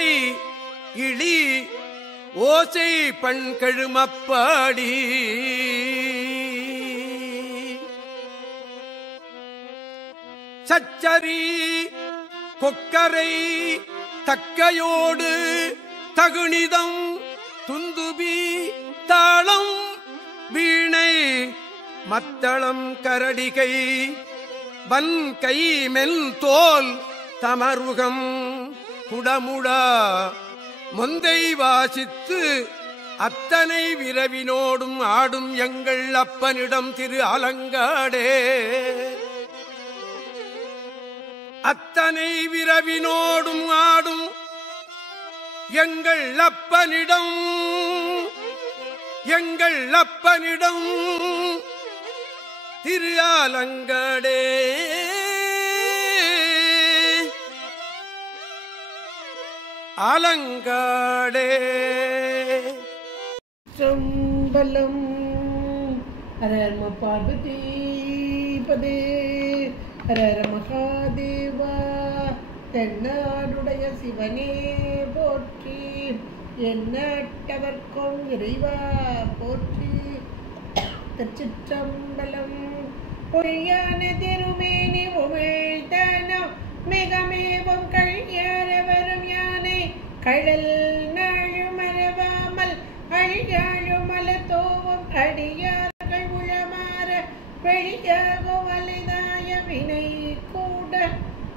தில்லை இழி ஓசை பண்கழுமப்பாடி சச்சரி கொக்கரை தக்கையோடு தகுனிதம் துந்துபி தாளம் வீணை மத்தளம் கரடிகை வன்கை மெல் தோல் தமருகம் குடமுடா மொந்தை வாசித்து அத்தனை விரவினோடும் ஆடும் எங்கள் அப்பனிடம் திரு அலங்காடே. அத்தனை விரவினோடும் ஆடும் எங்கள் அப்பனிடம் திரு அலங்காடே. அலங்காடே சம்பலம் ஹர பார்வதி பதே ஹர மகாதேவா. தென்னாடுடைய சிவனே போற்றி, எண்ணற்றவர்க்கும் இறைவா போற்றி. திருச்சிற்றம்பலம். பொய்யான திருமேனி உமிழ்தனம் மிகமேவும் கழியாரவரும் யானை கடல் நாழும் மறவாமல் அழியாழுமல தோவும் அடியார்கள் உளமாற வெளியாகும் வலிதாய வினை கூட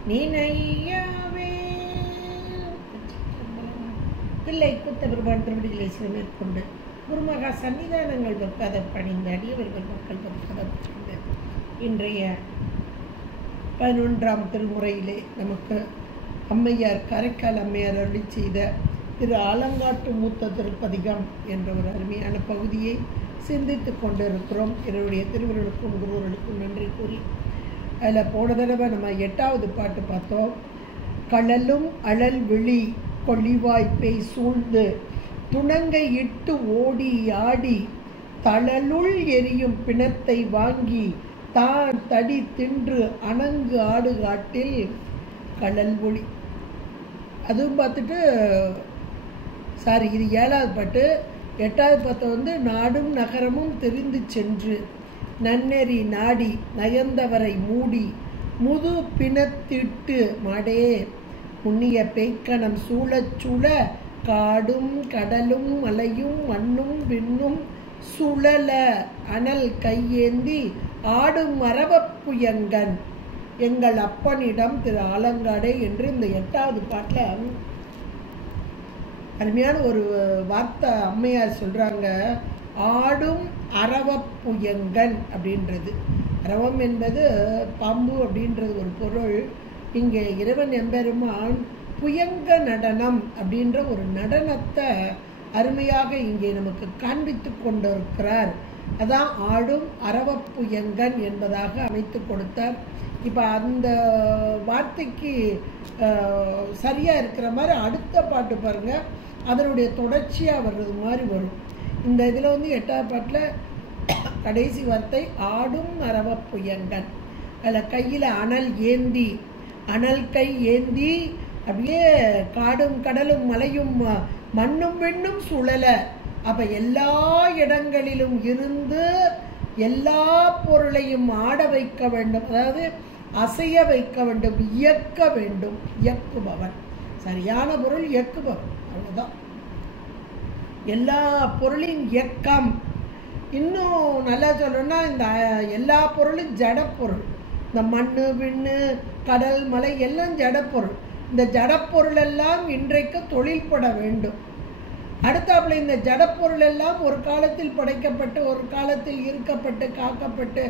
நினையாவே. தில்லை கூத்தபெருமான் திருவடிகளை மேற்கொண்டு குருமகா சன்னிதானங்கள் வெப்பத பணிந்த அடியவர்கள் மக்கள் வெப்பத பணிந்த இன்றைய 11ஆம் திருமுறையிலே நமக்கு அம்மையார் காரைக்கால் அம்மையார் அருளி செய்த திரு ஆலங்காட்டு மூத்த திருப்பதிகம் என்ற ஒரு அருமையான பகுதியை சிந்தித்து கொண்டிருக்கிறோம். என்னுடைய திருவருளுக்கும் குருவர்களுக்கும் நன்றி கூறி அதில் போன தடவை நம்ம 8வது பாட்டு பார்த்தோம். கடலும் அழல் விழி கொள்ளிவாய்ப்பை சூழ்ந்து துணங்கை இட்டு ஓடி ஆடி தளலுள் எரியும் பிணத்தை வாங்கி தான் தடி தின்று அணங்கு ஆடுகாட்டில் கடல் ஒளி. அதுவும் பார்த்துட்டு இது 7வது பாட்டு. 8வது பாட்டு நாடும் நகரமும் தெரிந்து சென்று நன்னெறி நாடி நயந்தவரை மூடி முது பிணத்திட்டு மாடே புண்ணிய பேய்க்கணம் சூழச் சூழ காடும் கடலும் மலையும் மண்ணும் விண்ணும் சுழல அனல் கையேந்தி ஆடும் மரபப்புயங்கன் எங்கள் அப்பனிடம் திரு ஆலங்காடே என்று இந்த 8வது பாட்டில் அருமையான ஒரு வார்த்தை அம்மையார் சொல்றாங்க. ஆடும் அரவப்புயங்கன் அப்படின்றது. அரவம் என்பது பாம்பு அப்படின்றது ஒரு பொருள். இங்கே இறைவன் எம்பெருமான் புயங்க நடனம் அப்படின்ற ஒரு நடனத்தை அருமையாக இங்கே நமக்கு காண்பித்து கொண்டிருக்கிறார். அதான் ஆடும் அரவப்புயங்கன் என்பதாக அமைத்து கொடுத்தார். இப்போ அந்த வார்த்தைக்கு சரியாக இருக்கிற மாதிரி அடுத்த பாட்டு பாருங்க, அதனுடைய தொடர்ச்சியாக வர்றது மாதிரி வரும். இந்த இதில் 8வது பாட்டில் கடைசி வார்த்தை ஆடும் அரவப்புயங்கன். அதில் கையில் அனல் கை ஏந்தி அப்படியே காடும் கடலும் மலையும் மண்ணும் விண்ணும் சுழல. அப்ப எல்லா இடங்களிலும் இருந்து எல்லா பொருளையும் ஆட வைக்க வேண்டும், அதாவது அசைய வைக்க வேண்டும், இயக்க வேண்டும். இயக்குபவன், சரியான பொருள் இயக்குபவன், அவ்வளவுதான். எல்லா பொருளின் இயக்கம். இன்னும் நல்லா சொல்லணும்னா இந்த எல்லா பொருளும் ஜடப்பொருள். இந்த மண்ணு விண்ணு கடல் மலை எல்லாம் ஜடப்பொருள். இந்த ஜடப்பொருள் எல்லாம் இன்றைக்கு தொழில்பட வேண்டும். அடுத்தாப்புல இந்த ஜடப்பொருள் எல்லாம் ஒரு காலத்தில் படைக்கப்பட்டு, ஒரு காலத்தில் இருக்கப்பட்டு, காக்கப்பட்டு,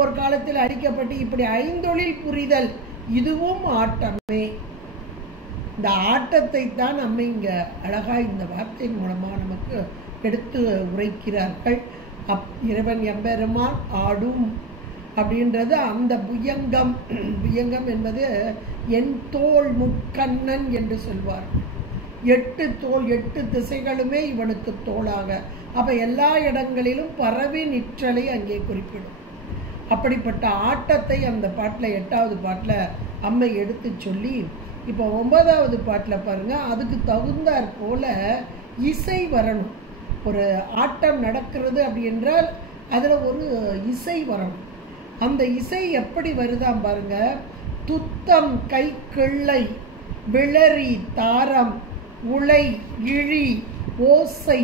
ஒரு காலத்தில் அழிக்கப்பட்டு, இப்படி ஐந்தொழில் புரிதல். இதுவும் ஆட்டமே. இந்த ஆட்டத்தை தான் நம்ம இங்க அழகா இந்த வார்த்தையின் மூலமா நமக்கு எடுத்து உரைக்கிறார்கள். இறைவன் எம்பெருமான் ஆடும் அப்படின்றது அந்த புயங்கம். புயங்கம் என்பது என் தோள் முக்கண்ணன் என்று சொல்வார். 8 தோள், 8 திசைகளுமே இவனுக்கு தோளாக. அப்ப எல்லா இடங்களிலும் பரவி நிற்றலை அங்கே குறிப்பிடும். அப்படிப்பட்ட ஆட்டத்தை அந்த பாட்டில் 8வது பாட்டில் அம்மை எடுத்து சொல்லி, இப்போ 9வது பாட்டில் பாருங்கள், அதுக்கு தகுந்தாற் போல இசை வரணும். ஒரு ஆட்டம் நடக்கிறது அப்படி என்றால் அதில் ஒரு இசை வரணும். அந்த இசை எப்படி வருதாம் பாருங்க. துத்தம் கை கிள்ளை விளரி தாரம் உளை இழி ஓசை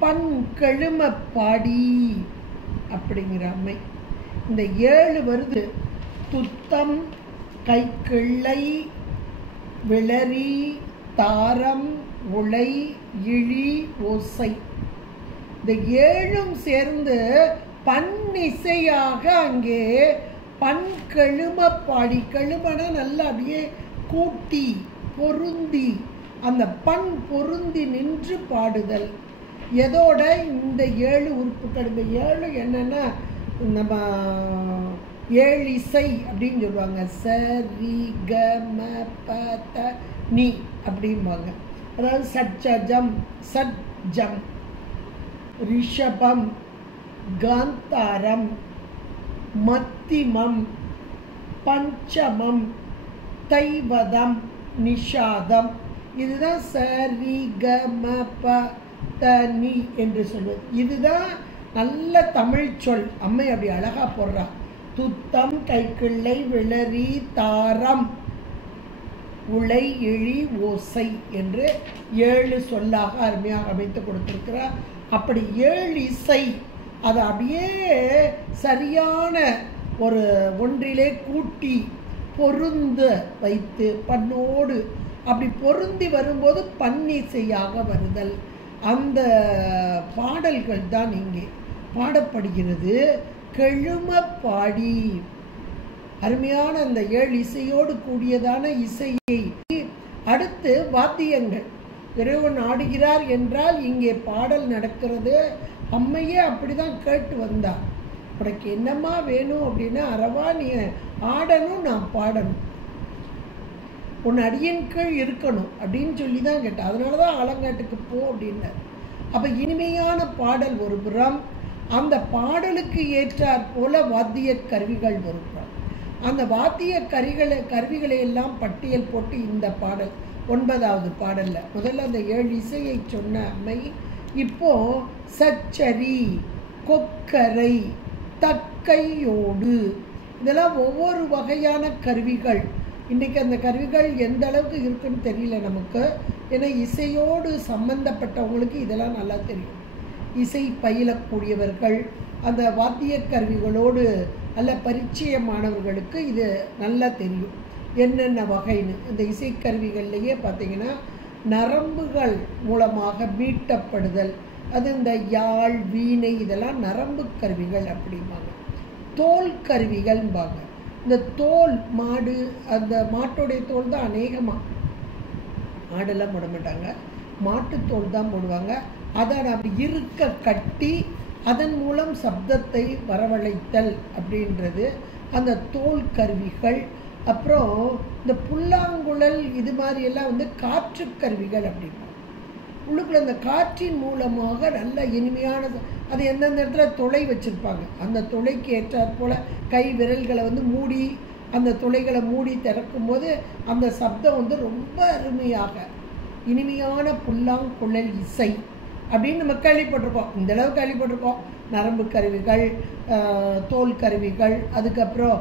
பண் கெழும பாடி அப்படிங்கிற அம்மை. இந்த 7 வருது. துத்தம் கை கிள்ளை விளரி தாரம் உளை இழி ஓசை, இந்த 7ம் சேர்ந்து பன்னிசையாக அங்கே பண் கெழும பாடி, கெழுமன நல்லா அப்படியே கூட்டி பொருந்தி, அந்த பண் பொருந்தி நின்று பாடுதல். எதோட இந்த 7 உறுப்புகள். இந்த 7 என்னன்னா நம்ம 7 இசை அப்படின்னு சொல்லுவாங்க. சரி க ம ப த நீ அப்படிம்பாங்க. அதாவது சட்சஜம் சட்ஜம் ரிஷபம் காந்தாரம் மத்திமம் பஞ்சமம் தைவதம் நிஷாதம். இதுதான் சரி க ம ப த நீ என்று சொல்வது. இதுதான் நல்ல தமிழ் சொல். அம்மை அப்படி அழகா போடுறா. துத்தம் கைக்கிள்ளை விளரி தாரம் உளை இழி ஓசை என்று 7 சொல்லாக அருமையாக அமைத்து கொடுத்திருக்கிறார். அப்படி 7 இசை அதை அப்படியே சரியான ஒரு ஒன்றிலே கூட்டி பொருந்த வைத்து பண்ணோடு அப்படி பொருந்தி வரும்போது பன்னிசையாக வருதல். அந்த பாடல்கள் தான் இங்கே பாடப்படுகிறது. கெழும பாடி அருமையான அந்த 7 இசையோடு கூடியதான இசையை. அடுத்து வாத்தியங்கள். இறைவன் ஆடுகிறார் என்றால் இங்கே பாடல் நடக்கிறது. அம்மையே அப்படிதான் கேட்டு வந்தார். உனக்கு என்னம்மா வேணும் அப்படின்னா, அரவா நீ ஆடணும், நான் பாடணும், உன் அடியின் கீழ் இருக்கணும் அப்படின்னு சொல்லி தான் கேட்டேன். அதனால தான் ஆலங்காட்டுக்கு போ அப்படின்னார். அப்போ இனிமையான பாடல் ஒரு புறம், அந்த பாடலுக்கு ஏற்றாற் போல வாத்திய கருவிகள் ஒரு புறம். அந்த வாத்திய கருவிகளை எல்லாம் பட்டியல் போட்டு இந்த பாடல் 9வது பாடல்ல முதல்ல அந்த 7 இசையை சொன்ன அம்மை இப்போ சச்சரி கொக்கரை தக்கையோடு இதெல்லாம் ஒவ்வொரு வகையான கருவிகள். இன்றைக்கி அந்த கருவிகள் எந்த அளவுக்கு இருக்குன்னு தெரியல நமக்கு. ஏன்னா இசையோடு சம்பந்தப்பட்டவங்களுக்கு இதெல்லாம் நல்லா தெரியும். இசை பயிலக்கூடியவர்கள், அந்த வாத்திய கருவிகளோடு நல்ல பரிச்சயமானவர்களுக்கு இது நல்லா தெரியும் என்னென்ன வகைன்னு. இந்த இசைக்கருவிகள்லையே பார்த்திங்கன்னா நரம்புகள் மூலமாக மீட்டப்படுதல், அது இந்த யாழ் வீணை இதெல்லாம் நரம்பு கருவிகள் அப்படிம்பாங்க. தோல் கருவிகள்பாங்க. இந்த தோல் மாடு, அந்த மாட்டோடைய தோல் தான் அநேகமாக, ஆடெல்லாம் போட மாட்டாங்க, மாட்டுத்தோல் தான் போடுவாங்க. அதை அப்படி இருக்க கட்டி அதன் மூலம் சப்தத்தை வரவழைத்தல் அப்படின்றது அந்த தோல் கருவிகள். அப்புறம் இந்த புல்லாங்குழல் இது மாதிரியெல்லாம் வந்து காற்று கருவிகள் அப்படின்னா உள்ளுக்குள்ள அந்த காற்றின் மூலமாக நல்ல இனிமையான, அது எந்தெந்த இடத்துல துளை வச்சுருப்பாங்க, அந்த துளைக்கு ஏற்றாற் போல் கை விரல்களை வந்து மூடி அந்த துளைகளை மூடி திறக்கும்போது அந்த சப்தம் வந்து ரொம்ப அருமையாக இனிமையான புல்லாங்குழல் இசை அப்படின்னு நம்ம கேள்விப்பட்டிருக்கோம். இந்தளவு கேள்விப்பட்டிருக்கோம். நரம்பு கருவிகள், தோல் கருவிகள், அதுக்கப்புறம்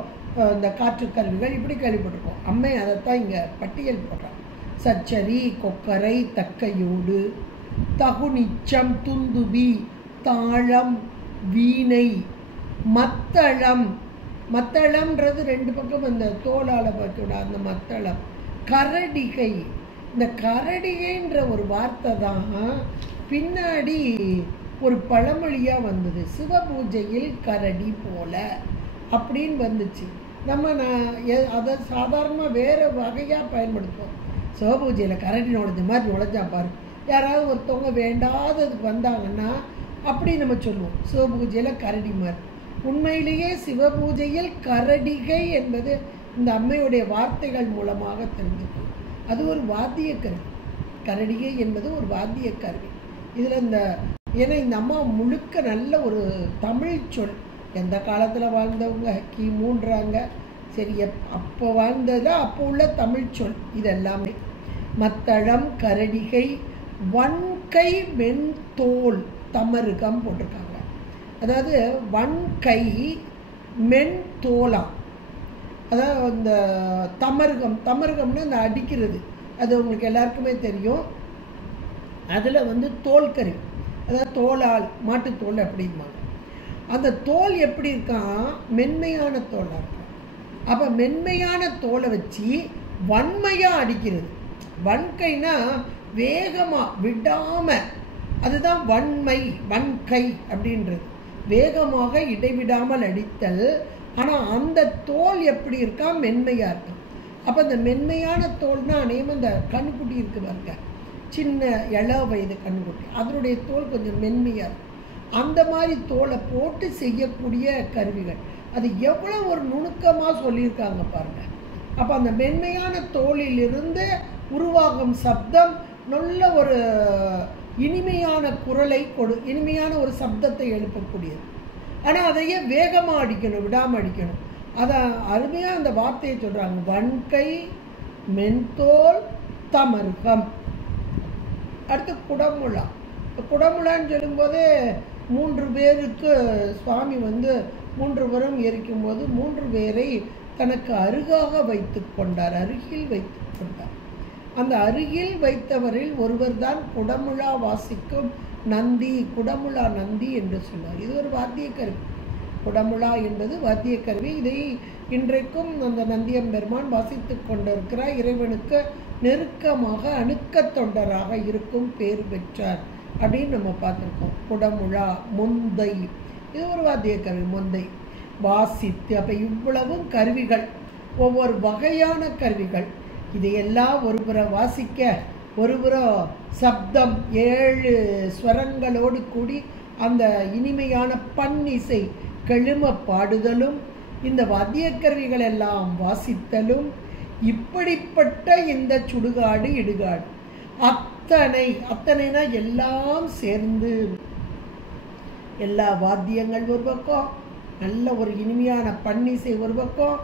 இந்த காற்று கருவிகள், இப்படி கேள்விப்பட்டிருக்கோம். அம்மை அதைத்தான் இங்கே பட்டியல் போடுறாங்க. சச்சரி கொக்கரை தக்கையோடு தகுநிச்சம் துந்துபி தாளம் வீணை மத்தளம். மத்தளம்ன்றது 2 பக்கம் அந்த தோளால் பார்க்க அந்த மத்தளம். கரடிகை. இந்த கரடிகைன்ற ஒரு வார்த்தை தான் பின்னாடி ஒரு பழமொழியாக வந்தது. சிவபூஜையில் கரடி போல அப்படின்னு வந்துச்சு. நம்ம அதை சாதாரணமாக வேறு வகையாக பயன்படுத்துவோம். சிவபூஜையில் கரடி நுழைஞ்ச மாதிரி நுழைஞ்சா பாரு, யாராவது ஒருத்தவங்க வேண்டாததுக்கு வந்தாங்கன்னா அப்படி நம்ம சொல்லுவோம், சிவபூஜையில் கரடி மாதிரி. உண்மையிலேயே சிவபூஜையில் கரடிகை என்பது இந்த அம்மையுடைய வார்த்தைகள் மூலமாக தெரிஞ்சுக்கணும். அது ஒரு வாத்திய கருவி. கரடிகை என்பது ஒரு வாத்திய கருவி. இதில் ஏன்னா இந்த அம்மா முழுக்க நல்ல ஒரு தமிழ் சொல். எந்த காலத்தில் வாழ்ந்தவங்க கிமுன்றாங்க, சரி, அப்போ வாழ்ந்ததில் அப்போ உள்ள தமிழ் சொல் இதெல்லாமே. மத்தளம், கரடிகை, வன்கை, மென்தோல், தமருகம் போட்டிருக்காங்க. அதாவது வன்கை மென்தோலாம், அதாவது இந்த தமருகம்னு அந்த அடிக்கிறது, அது உங்களுக்கு எல்லாருக்குமே தெரியும். அதில் தோல்கறி, அதாவது தோலால், மாட்டுத்தோல் அப்படிம்பாங்க. அந்த தோல் எப்படி இருக்கான், மென்மையான தோலாக இருக்கும். அப்போ மென்மையான தோலை வச்சு வன்மையாக அடிக்கிறது. வன்கைனா வேகமாக விடாமல், அதுதான் வன்மை, வன்கை அப்படின்றது. வேகமாக இடைவிடாமல் அடித்தல். ஆனால் அந்த தோல் எப்படி இருக்கா, மென்மையாக இருக்கும். அப்போ அந்த மென்மையான தோல்னா அநேகமாக இந்த கண்ணுக்குட்டி இருக்கு பாருங்க, சின்ன இள வயது கண்ணுக்குட்டி, அதனுடைய தோல் கொஞ்சம் மென்மையாக இருக்கும். அந்த மாதிரி தோலை போட்டு செய்யக்கூடிய கருவிகள், அது எவ்வளோ ஒரு நுணுக்கமாக சொல்லியிருக்காங்க பாருங்க. அப்போ அந்த மென்மையான தோலிலிருந்து உருவாகும் சப்தம் நல்ல ஒரு இனிமையான குரலை இனிமையான ஒரு சப்தத்தை எழுப்பக்கூடியது. ஆனால் அதையே வேகமாக அடிக்கணும், விடாமல் அடிக்கணும். அதை அருமையாக அந்த வார்த்தையை சொல்கிறாங்க, வன்கை மென்தோல் தமருகம். அடுத்து குடமுழா. குடமுழான்னு சொல்லும்போது 3 பேருக்கு சுவாமி 3 புறம் எரிக்கும்போது 3 பேரை தனக்கு அருகாக வைத்து கொண்டார், அருகில் வைத்து கொண்டார். அந்த அருகில் வைத்தவரில் ஒருவர் தான் குடமுழா வாசிக்கும் நந்தி, குடமுழா நந்தி என்று சொன்னார். இது ஒரு வாத்திய கருவி. குடமுழா என்பது வாத்திய கருவி. இதை இன்றைக்கும் அந்த நந்தியம்பெருமான் வாசித்து கொண்டிருக்கிறார். இறைவனுக்கு நெருக்கமாக அணுக்க தொண்டராக இருக்கும் பேர் பெற்றார் அப்படின்னு நம்ம பார்த்துருக்கோம். குடமுழா, முந்தை, இது ஒரு வாத்திய கருவி. முந்தை வாசித்து, அப்போ இவ்வளவும் கருவிகள், ஒவ்வொரு வகையான கருவிகள். இதையெல்லாம் ஒருபுறம் வாசிக்க, ஒருபுறம் சப்தம் 7 ஸ்வரங்களோடு கூடி அந்த இனிமையான பன்னிசை கெழும பாடுதலும், இந்த வாத்திய கருவிகள் எல்லாம் வாசித்தலும், இப்படிப்பட்ட இந்த சுடுகாடு இடுகாடு அத்தனைனா எல்லாம் சேர்ந்து, எல்லா வாத்தியங்கள் ஒரு பக்கம், நல்ல ஒரு இனிமையான பன்னிசை ஒரு பக்கம்,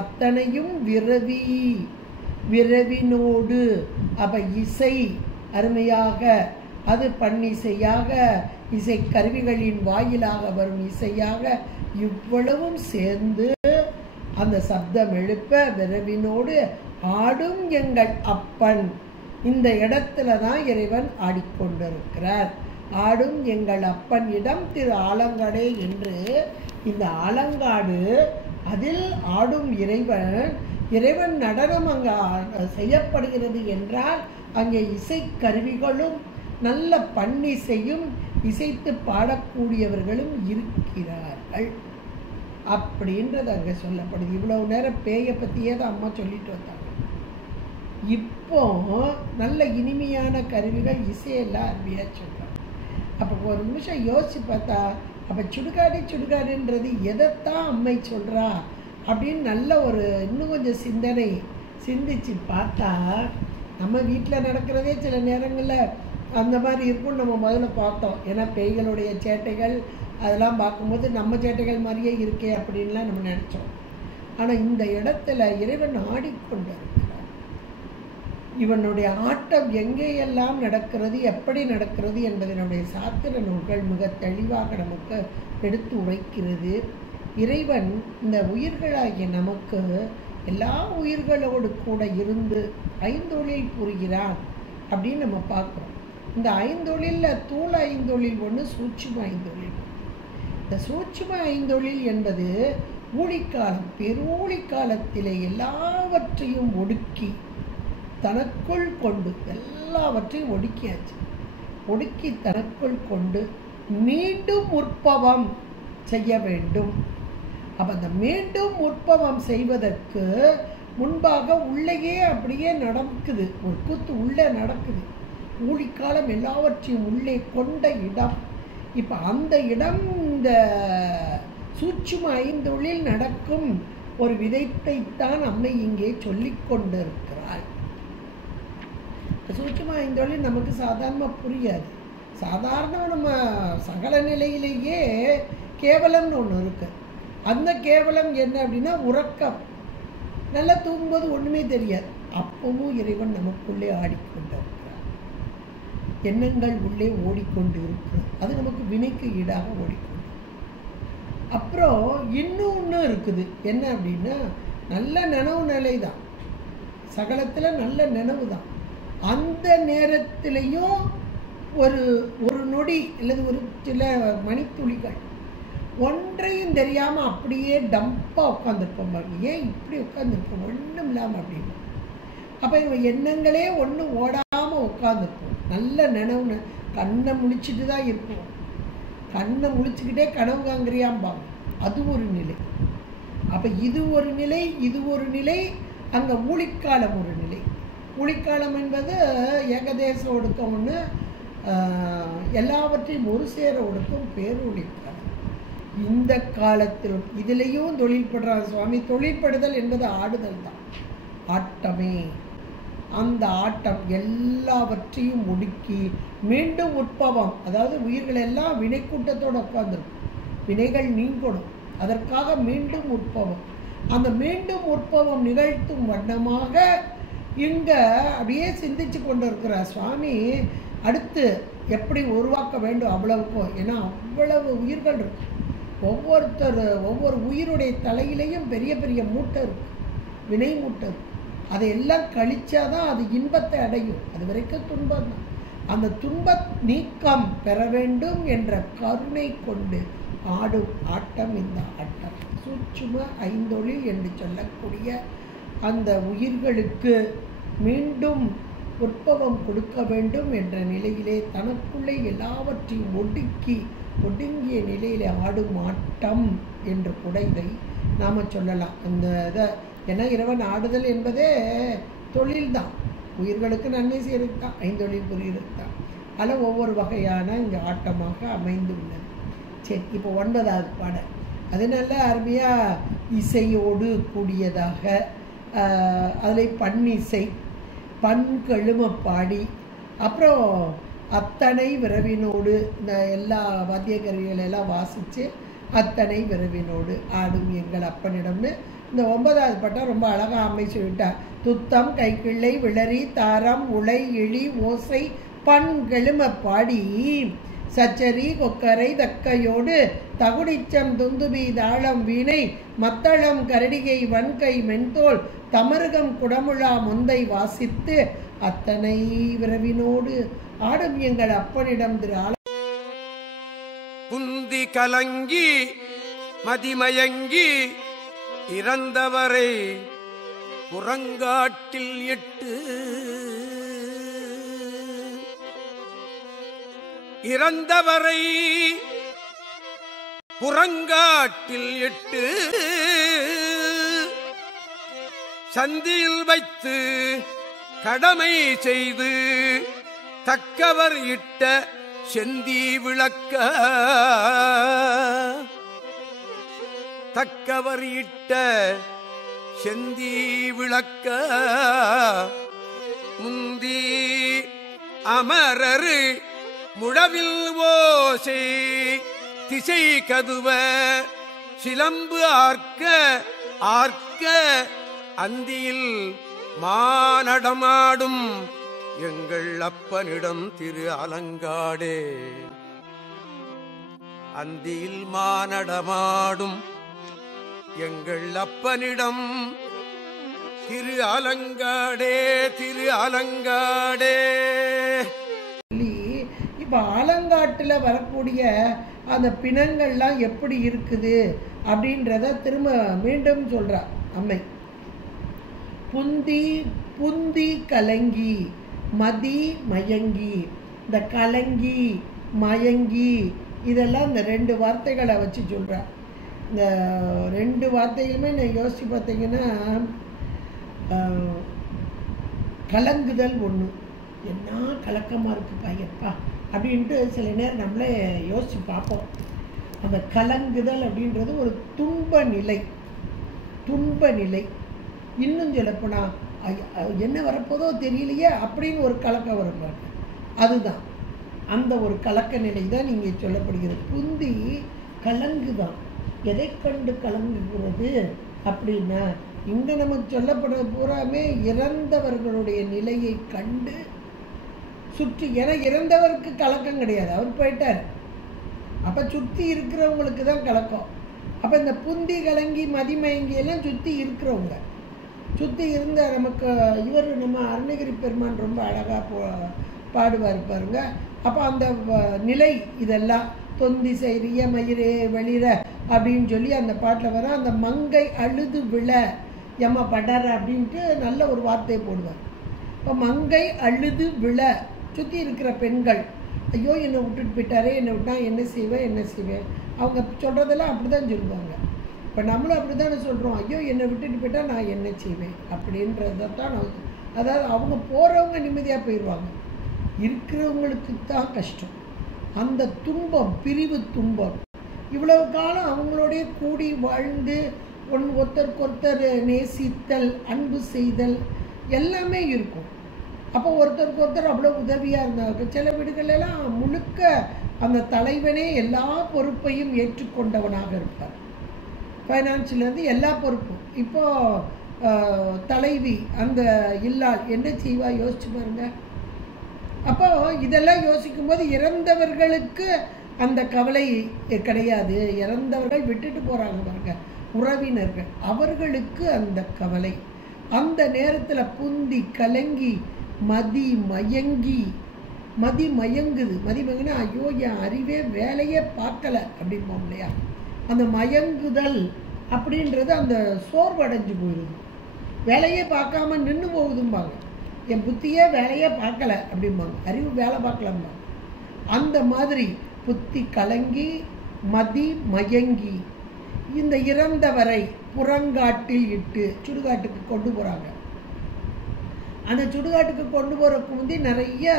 அத்தனையும் விரவினோடு. அப்ப இசை அருமையாக, அது பன்னிசையாக, இசை கருவிகளின் வாயிலாக வரும் இசையாக, இவ்வளவும் சேர்ந்து அந்த சப்தம் எழுப்ப விரவினோடு ஆடும் எங்கள் அப்பன். இந்த இடத்துல தான் இறைவன் ஆடிக்கொண்டிருக்கிறார். ஆடும் எங்கள் அப்பன் இடம் திரு ஆலங்காடே என்று. இந்த ஆலங்காடு, அதில் ஆடும் இறைவன் நடனம் அங்கே செய்யப்படுகிறது என்றால் அங்கே இசை கருவிகளும் நல்ல பன்னிசையும் இசைத்து பாடக்கூடியவர்களும் இருக்கிறார்கள் அப்படின்றது அங்கே சொல்லப்படுது. இவ்வளவு நேரம் பேயை பற்றியே தான் அம்மா சொல்லிட்டு வந்தாங்க. இப்போ நல்ல இனிமையான கருவிகள், இசையெல்லாம் அருமையாக சொல்கிறாங்க. அப்போ ஒரு நிமிஷம் யோசிச்சு பார்த்தா, அப்போ சுடுகாடுன்றது எதைத்தான் அம்மை சொல்கிறா அப்படின்னு நல்ல ஒரு இன்னும் கொஞ்சம் சிந்திச்சு பார்த்தா, நம்ம வீட்டில் நடக்கிறதே சில நேரங்களில் அந்த மாதிரி இருக்கும்னு நம்ம முதல்ல பார்த்தோம். ஏன்னா பேய்களுடைய சேட்டைகள் அதெல்லாம் பார்க்கும்போது நம்ம சேட்டைகள் மாதிரியே இருக்கே அப்படின்லாம் நம்ம நினச்சோம். ஆனால் இந்த இடத்துல இறைவன் ஆடிக்கொண்டிருக்கிறார். இவனுடைய ஆட்டம் எங்கேயெல்லாம் நடக்கிறது, எப்படி நடக்கிறது என்பதனுடைய சாத்திர நூல்கள் மிக தெளிவாக நமக்கு எடுத்து உரைக்கிறது. இறைவன் இந்த உயிர்களாகிய நமக்கு எல்லா உயிர்களோடு கூட இருந்து 5 புரிகிறான் அப்படின்னு நம்ம பார்க்குறோம். இந்த 5 தூள 5 சூட்சும 5. இந்த சூட்சும 5 என்பது ஊழிக்காலம், பெருவூழிக்காலத்திலே எல்லாவற்றையும் ஒடுக்கி தனக்குள் கொண்டு, எல்லாவற்றையும் ஒடுக்கியாச்சு, ஒடுக்கி தனக்குள் கொண்டு மீண்டும் உற்பவம் செய்ய வேண்டும். அப்போ அந்த மீண்டும் உற்பவம் செய்வதற்கு முன்பாக உள்ளேயே அப்படியே நடக்குது, ஒரு கூத்து உள்ளே நடக்குது. ஊழிக்காலம் எல்லாவற்றையும் உள்ளே கொண்ட இடம். இப்போ அந்த இடம் இந்த சூட்சும 5 நடக்கும் ஒரு விதத்தைத்தான் அம்மை இங்கே சொல்லி கொண்டிருக்கிறாள். சூட்சும 5 நமக்கு சாதாரணமாக புரியாது. சாதாரண நம்ம சகல நிலையிலேயே கேவலம்னு ஒன்று இருக்கு. அந்த கேவலம் என்ன அப்படின்னா உறக்கம். நல்லா தூங்கும்போது ஒன்றுமே தெரியாது. அப்பவும் இறைவன் நமக்குள்ளே ஆடிக்கொண்டிருக்கிறார். எண்ணங்கள் உள்ளே ஓடிக்கொண்டு இருக்கிறது. அது நமக்கு வினைக்கு ஈடாக ஓடிக்கொண்டு. அப்புறம் இன்னும் இருக்குது. என்ன அப்படின்னா நல்ல நினைவு நிலை தான், சகலத்தில் நல்ல நினைவு தான். அந்த நேரத்திலையும் ஒரு நொடி அல்லது ஒரு சில மணித்துளிகள் ஒன்றையும் தெரியாமல் அப்படியே டம்பாக உட்காந்துருப்போம் பாருங்க. ஏன் இப்படி உட்காந்துருப்போம் ஒன்றும் இல்லாமல் அப்படின்னு. அப்போ இவங்க எண்ணங்களே ஒன்றும் ஓடாமல் உட்காந்துருப்போம். நல்ல நினைவு, கண்ணை முழிச்சிட்டு தான் இருப்போம். கண்ணை முழிச்சுக்கிட்டே கனவு காங்கிறியாம்பாங்க. அது ஒரு நிலை. அப்போ இது ஒரு நிலை, இது ஒரு நிலை. அங்கே ஊழிக்காலம் ஒரு நிலை. ஊழிக்காலம் என்பது ஏகதேச ஒடுக்கம் ஒன்று, எல்லாவற்றையும் ஒரு சேர ஒடுக்கும் பேரொழிக்காலம். இந்த காலத்தில் இதுலேயும் தொழில்படுறாங்க சுவாமி. தொழில்படுதல் என்பது ஆடுதல் தான், ஆட்டமே. அந்த ஆட்டம் எல்லாவற்றையும் ஒடுக்கி மீண்டும் உட்பவம், அதாவது உயிர்கள் எல்லாம் வினை கூட்டத்தோடு உட்கார்ந்துருக்கும். வினைகள் நீங்கணும், அதற்காக மீண்டும் உட்பவம். அந்த மீண்டும் உட்பவம் நிகழ்த்தும் வண்ணமாக இங்கே அப்படியே சிந்திச்சு கொண்டு இருக்கிறார் சுவாமி. அடுத்து எப்படி உருவாக்க வேண்டும் அவ்வளவுக்கும். ஏன்னா அவ்வளவு உயிர்கள் இருக்கு. ஒவ்வொரு உயிருடைய தலையிலையும் பெரிய பெரிய மூட்டை இருக்கு, வினை மூட்டை இருக்கு. அதையெல்லாம் கழிச்சாதான் அது இன்பத்தை அடையும். அது வரைக்கும் துன்பம் தான். அந்த துன்ப நீக்கம் பெற வேண்டும் என்ற கருணை கொண்டு ஆடும் ஆட்டம் இந்த ஆட்டம். சூட்சும ஐந்தொழில் என்று சொல்லக்கூடிய அந்த உயிர்களுக்கு மீண்டும் உற்பவம் கொடுக்க வேண்டும் என்ற நிலையிலே தனக்குள்ளே எல்லாவற்றையும் ஒடுங்கிய நிலையிலே ஆடும் ஆட்டம் என்று கூட இதை நாம் சொல்லலாம். அந்த இதை ஏன்னா இறைவன் ஆடுதல் என்பதே தொழில் தான், உயிர்களுக்கு நன்மை செய்கிறது தான், ஐந்தொழில் புரிகிறது தான். அதில் ஒவ்வொரு வகையான இங்கே ஆட்டமாக அமைந்து உள்ளது. சரி, இப்போ 9வது பாடல். அது நல்ல அருமையாக இசையோடு கூடியதாக, அதில் பண்ணிசை பண்கெழும பாடி, அப்புறம் அத்தனை விரவினோடு இந்த எல்லா வாத்திய கருவிகளெல்லாம் வாசித்து அத்தனை விரவினோடு ஆடும் எங்கள் அப்பனிடம்னு இந்த 9வது பாட்டம் ரொம்ப அழகாக அமைச்சுவிட்டார். துத்தம் கைக்கிள்ளை விளரி தாரம் உலை இழி ஓசை பண்கெழும பாடி சச்சரி கொக்கரை தக்கையோடு தகுடிச்சம் துந்துபி தாளம் வீணை மத்தளம் கரடிகை வன்கை மென்தோல் தமருகம் குடமுழா முந்தை வாசித்து அத்தனை விரவினோடு ஆடும் எங்கள் அப்பனிடம் திரு புந்தி கலங்கி மதிமயங்கி இறந்தவரை புறங்காட்டில் இட்டு, இறந்தவரை புறங்காட்டில் இட்டு சந்தியில் வைத்து கடமை செய்து தக்கவர் இட்ட செந்தி விளக்க, தக்கவர் இட்ட செந்தி விளக்க முந்தி அமரரு முழவில் ஓசை திசை கதுவ சிலம்பு ஆர்க்க ஆர்க்க அந்தியில் மானடமாடும் எங்கள் அப்பனிடம் திரு அலங்காடே. அந்தியில் மானடமாடும் எங்கள் அப்பனிடம் திரு அலங்காடே, திரு அலங்காடே. இப்போ ஆலங்காட்டில் வரக்கூடிய அந்த பிணங்கள்லாம் எப்படி இருக்குது அப்படின்றத திரும்ப மீண்டும் சொல்கிறார் அம்மை. புந்தி கலங்கி மதி மயங்கி, இந்த கலங்கி மயங்கி இதெல்லாம் இந்த 2 வார்த்தைகளை வச்சு சொல்கிறார். இந்த 2 வார்த்தைகளுமே நான் யோசித்து பார்த்தீங்கன்னா, கலங்குதல் ஒன்று, என்ன கலக்கமாக இருக்குப்பா எப்பா அப்படின்ட்டு சில நேரம் நம்மளே யோசித்து பார்ப்போம். அந்த கலங்குதல் அப்படின்றது ஒரு துன்ப நிலை. இன்னும் சொல்லப்போனால் என்ன வரப்போதோ தெரியலையே அப்படின்னு ஒரு கலக்கம் வரும்பாங்க. அதுதான் அந்த ஒரு கலக்க நிலை தான் இங்கே சொல்லப்படுகிறது. புந்தி கலங்குதான், எதை கண்டு கலங்குகிறது அப்படின்னா, இங்கே நமக்கு சொல்லப்படுற பூராமே இறந்தவர்களுடைய நிலையை கண்டு சுற்றி. ஏன்னா இறந்தவருக்கு கலக்கம் கிடையாது, அவர் போயிட்டார். அப்போ சுற்றி இருக்கிறவங்களுக்கு தான் கலக்கம். அப்போ இந்த புந்தி கலங்கி மதிமயங்கியெல்லாம் சுற்றி இருக்கிறவங்க, சுற்றி இருந்த நமக்கு இவர் நம்ம அருணகிரி பெருமான் ரொம்ப அழகாக பாடுவார் பாருங்க. அப்போ அந்த நிலை இதெல்லாம் தொந்தி செய்ய மயிரே வெளிர அப்படின்னு சொல்லி அந்த பாட்டில் வர அந்த மங்கை அழுது விழ எம்ம படற அப்படின்ட்டு நல்ல ஒரு வார்த்தையை போடுவார். இப்போ மங்கை அழுது விழ சுற்றி இருக்கிற பெண்கள், ஐயோ என்னை விட்டுட்டு போயிட்டாரே, என்னை விட்டா என்ன செய்வேன் அவங்க சொல்கிறதெல்லாம் அப்படி தான் சொல்லுவாங்க. இப்போ நம்மளும் அப்படி தானே சொல்கிறோம், ஐயோ என்னை விட்டுட்டு போயிட்டா நான் என்ன செய்வேன் அப்படின்றதான். அதாவது அவங்க போகிறவங்க நிம்மதியாக போயிடுவாங்க, இருக்கிறவங்களுக்கு தான் கஷ்டம். அந்த துன்பம், பிரிவு துன்பம், இவ்வளவு காலம் அவங்களோடைய கூடி வாழ்ந்து ஒருத்தருக்கு ஒருத்தர் நேசித்தல், அன்பு செய்தல் எல்லாமே இருக்கும். அப்போ ஒருத்தருக்கு ஒருத்தர் அவ்வளோ உதவியாக இருந்தாங்க. சில வீடுகளெல்லாம் முழுக்க அந்த தலைவனே எல்லா பொறுப்பையும் ஏற்றுக்கொண்டவனாக இருப்பார். ஃபைனான்ஸ்லேருந்து எல்லா பொறுப்பும். இப்போது தலைவி அந்த இல்லாள் என்ன செய்வா யோசிச்சு பாருங்க. அப்போ இதெல்லாம் யோசிக்கும் போது இறந்தவர்களுக்கு அந்த கவலை கிடையாது. இறந்தவர்கள் விட்டுட்டு போகிறாங்க பாருங்க, உறவினர்கள், அவர்களுக்கு அந்த கவலை. அந்த நேரத்தில் புந்தி கலங்கி மதி மயங்குது. மதி மயங்குனா ஐயோ என் அறிவே வேலையே பார்க்கலை அப்படிம்போம் இல்லையா. அந்த மயங்குதல் அப்படின்றது அந்த சோர்வடைஞ்சு போயிடுது, வேலையே பார்க்காம நின்று போகுதும்பாங்க. என் புத்தியே வேலையே பார்க்கல அப்படிம்பாங்க, அறிவு வேலை பார்க்கலம்பாங்க. அந்த மாதிரி புத்தி கலங்கி மதி மயங்கி இந்த இறந்தவரை புறங்காட்டில் இட்டு சுடுகாட்டுக்கு கொண்டு போகிறாங்க. அந்த சுடுகாட்டுக்கு கொண்டு போகிறதுக்கு முந்தி நிறைய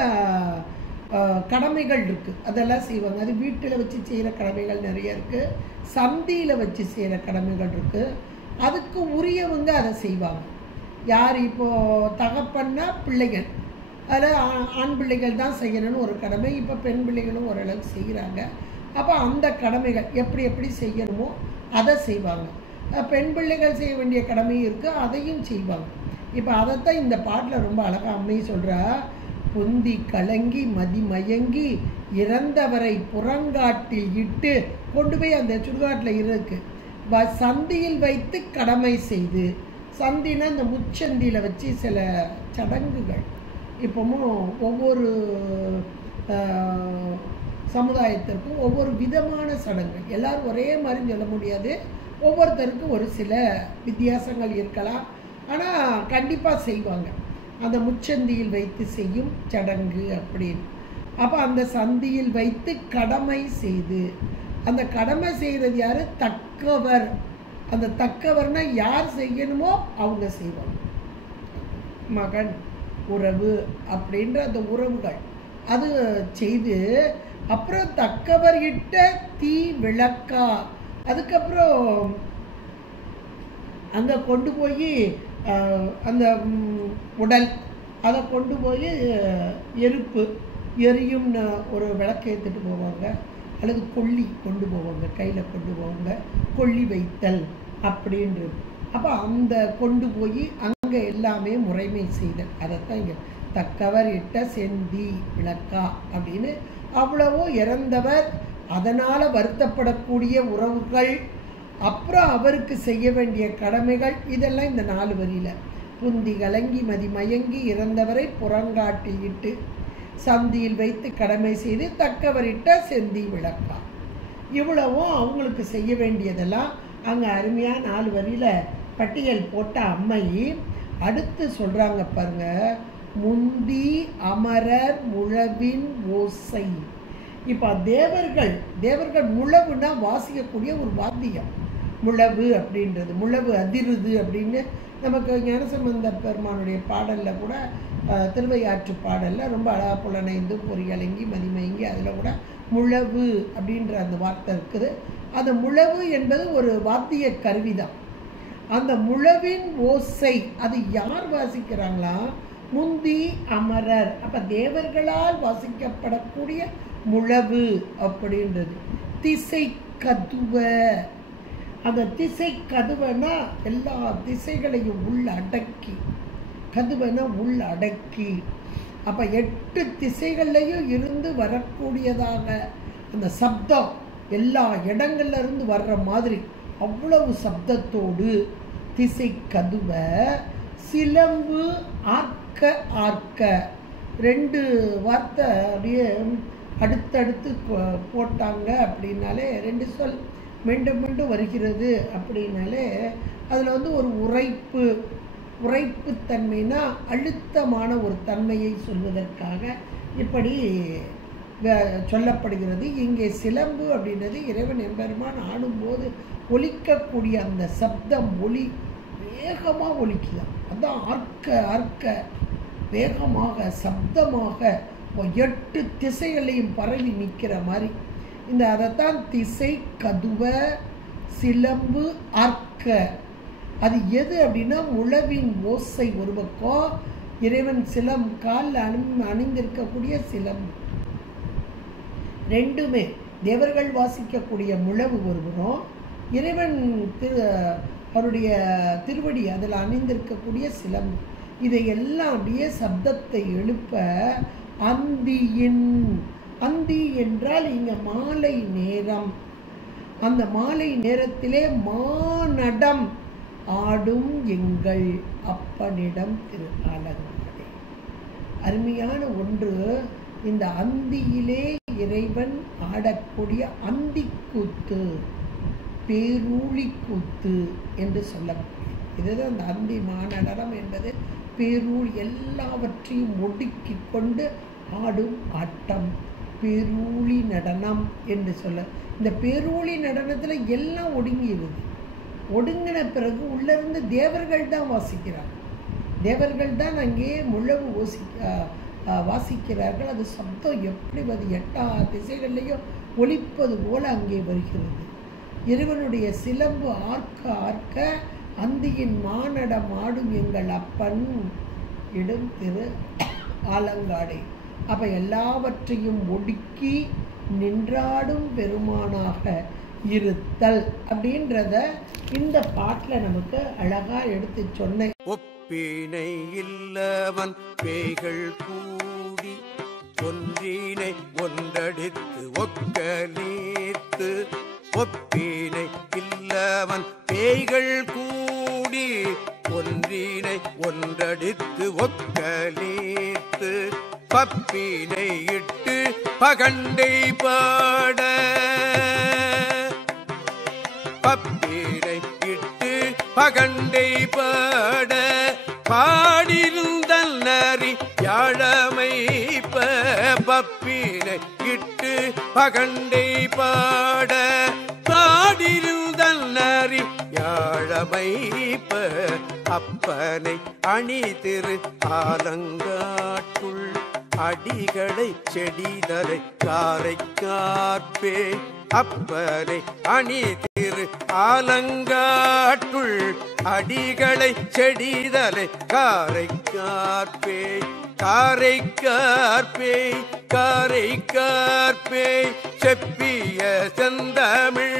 கடமைகள் இருக்குது, அதெல்லாம் செய்வாங்க. அது வீட்டில் வச்சு செய்கிற கடமைகள் நிறைய இருக்குது, சந்தியில் வச்சு செய்கிற கடமைகள் இருக்குது. அதுக்கு உரியவங்க அதை செய்வாங்க. யார் இப்போது தகப்பன்னா பிள்ளைகள், அதில் ஆண் பிள்ளைகள் தான் செய்யணும்னு ஒரு கடமை. இப்போ பெண் பிள்ளைகளும் ஓரளவுக்கு செய்கிறாங்க. அப்போ அந்த கடமைகள் எப்படி செய்யணுமோ அதை செய்வாங்க. பெண் பிள்ளைகள் செய்ய வேண்டிய கடமையும் இருக்குது, அதையும் செய்வாங்க. இப்போ அதைத்தான் இந்த பாட்டில் ரொம்ப அழகாக அம்மை சொல்கிறா. புந்தி கலங்கி மதி மயங்கி இறந்தவரை புறங்காட்டில் இட்டு கொண்டு போய் அந்த சுடுகாட்டில் இருக்கு சந்தியில் வைத்து கடமை செய்து. சந்தினா இந்த முச்சந்தியில் வச்சு சில சடங்குகள். இப்போவும் ஒவ்வொரு சமுதாயத்திற்கும் ஒவ்வொரு விதமான சடங்கு, எல்லோரும் ஒரே மாதிரி சொல்ல முடியாது, ஒவ்வொருத்தருக்கும் ஒரு சில வித்தியாசங்கள் இருக்கலாம். ஆனால் கண்டிப்பாக செய்வாங்க. அந்த முச்சந்தியில் வைத்து செய்யும் சடங்கு அப்படின்னு. அப்போ அந்த சந்தியில் வைத்து கடமை செய்து, அந்த கடமை செய்கிறது யார்? தக்கவர். அந்த தக்கவர்னா யார் செய்யணுமோ அவங்க செய்வாங்க. மகன் உறவு அப்படின்ற அந்த உறவுகள் அது செய்து, அப்புறம் தக்கவர் இட்ட தீ விளக்கா, அதுக்கப்புறம் அங்கே கொண்டு போய் அந்த உடல் அதை கொண்டு போய் எரியும் ஒரு விளக்கு ஏற்றிட்டு போவாங்க, அல்லது கொல்லி கொண்டு போவாங்க, கையில் கொண்டு போவாங்க, கொல்லி வைத்தல் அப்படின்றது. அப்போ அந்த கொண்டு போய் அங்கே எல்லாமே முறைமை செய்தல். அதைத்தான் இங்கே தக்கவர் இட்ட செந்தி விளக்கா அப்படின்னு. அவ்வளவோ இறந்தவர், அதனால் வருத்தப்படக்கூடிய உறவுகள், அப்புறம் அவருக்கு செய்ய வேண்டிய கடமைகள், இதெல்லாம் இந்த 4 வரியில். புந்தி கலங்கி மதி மயங்கி இறந்தவரை புறங்காட்டில் இட்டு சந்தியில் வைத்து கடமை செய்து தக்கவரிட்ட செந்தி விளக்கா. இவ்வளவும் அவங்களுக்கு செய்ய வேண்டியதெல்லாம் அங்கே அருமையாக 4 வரியில் பட்டியல் போட்ட அம்மை அடுத்து சொல்கிறாங்க பாருங்க. முந்தி அமரர் முழவின் ஓசை. இப்போ தேவர்கள் முழவுனா வாசிக்கக்கூடிய ஒரு வாத்தியம். முழவு அப்படின்றது, முழவு அதிருது அப்படின்னு நமக்கு ஞானசம்பந்த பெருமானுடைய பாடலில் கூட, திருவையாற்று பாடலில் ரொம்ப அழகா புலனைந்து பொறியலங்கி மதிமயங்கி அதில் கூட முழவு அப்படின்ற அந்த வார்த்தை இருக்குது. அந்த முழவு என்பது ஒரு வாத்திய கருவி தான். அந்த முழவின் ஓசை அது யார் வாசிக்கிறாங்களா? முந்தி அமரர். அப்போ தேவர்களால் வாசிக்கப்படக்கூடிய முழவு அப்படின்றது. திசை கதுவ, அந்த திசை கதுவனா எல்லா திசைகளையும் உள்ள அடக்கி, கதுவனா உள்ள அடக்கி. அப்போ 8 திசைகள்லையும் இருந்து வரக்கூடியதாக அந்த சப்தம் எல்லா இடங்கள்ல இருந்து வர்ற மாதிரி அவ்வளவு சப்தத்தோடு திசை கதுவ சிலம்பு ஆர்க்க ஆர்க்க 2 வார்த்தை அப்படியே அடுத்தடுத்து போட்டாங்க அப்படின்னாலே 2 சொல் மீண்டும் மீண்டும் வருகிறது அப்படின்னாலே அதில் ஒரு உரைப்பு தன்மைனா அழுத்தமான ஒரு தன்மையை சொல்வதற்காக இப்படி சொல்லப்படுகிறது. இங்கே சிலம்பு அப்படின்றது இறைவன் எம்பெருமான் ஆடும்போது ஒலிக்கக்கூடிய அந்த சப்தம் ஒலி வேகமாக ஒலிக்குதான். அதான் ஆர்க்க வேகமாக சப்தமாக 8 திசைகளையும் பரவி நிற்கிற மாதிரி இந்த அதைத்தான் திசை கதுவ சிலம்பு ஆர்க்க. அது எது அப்படின்னா முழவின் ஓசை ஒரு பக்கம், இறைவன் காலில் அணிந்திருக்கக்கூடிய சிலம்பு ரெண்டுமே தேவர்கள் வாசிக்கக்கூடிய முழவு ஒருவரும், இறைவன் அவருடைய திருவடி அதில் அணிந்திருக்கக்கூடிய சிலம்பு, இதையெல்லாம் அப்படியே சப்தத்தை எழுப்ப அந்தி என்றால் இங்கே மாலை நேரம். அந்த மாலை நேரத்திலே மானடம் ஆடும் எங்கள் அப்பனிடம் திரு ஆலங்காடே. அருமையான ஒன்று. இந்த அந்தியிலே இறைவன் ஆடக்கூடிய அந்தி கூத்து, பேரூழி கூத்து என்று சொல்லக்கூடிய இதுதான் அந்த அந்தி மாநடனம் என்பது. பேரூழி எல்லாவற்றையும் ஒடுக்கி கொண்டு ஆடும் ஆட்டம் பேரூழி நடனம் என்று சொல்ல. இந்த பேரூழி நடனத்தில் எல்லாம் ஒடுங்கிடுது. ஒடுங்கின பிறகு உள்ளிருந்து தேவர்கள் தான் வாசிக்கிறாங்க. தேவர்கள் தான் அங்கே முழவு வாசிக்கிறார்கள். அது சப்தம் எப்படி 8 திசைகள்லையும் ஒலிப்பது போல அங்கே வருகிறது. இறைவனுடைய சிலம்பு ஆர்க்க ஆர்க்க அந்தியின் மானடம் ஆடும் எங்கள் அப்பன் இடும் திரு ஆலங்காடே. அப்போ எல்லாவற்றையும் ஒடுக்கி நின்றாடும் பெருமானாக இருத்தல் அப்படின்றத இந்த பாட்டில் நமக்கு அழகா எடுத்து சொன்ன. ஒப்பினை இல்லவன் பேய்கள் கூடி ஒன்றினை ஒன்றடித்து ஒக்க நீர்த்து. ஒப்பினை இல்லவன் பேய்கள் கூடி ஒன்றினை ஒன்றடித்து ஒக்க நீர்த்து. பப்பினை இட்டு பகண்டை பாட, பப்பினை இட்டு பகண்டை பாட பாடிருந்தல் நரி யாழமைப்ப. பப்பினை இட்டு பகண்டை பாட பாடிருந்தல் நரி யாழமைப்ப. அப்பனை அணி திரு ஆலங்காட்டுள் அடிகளை செடிதலை காரைக்காற்பே. அப்பனை அணி திரு ஆலங்காட்டுள் அடிகளை செடிதலை காரைக்காற்பே. காரைக்காற்பே காரைக்காற்பே செப்பிய செந்தமிழ்.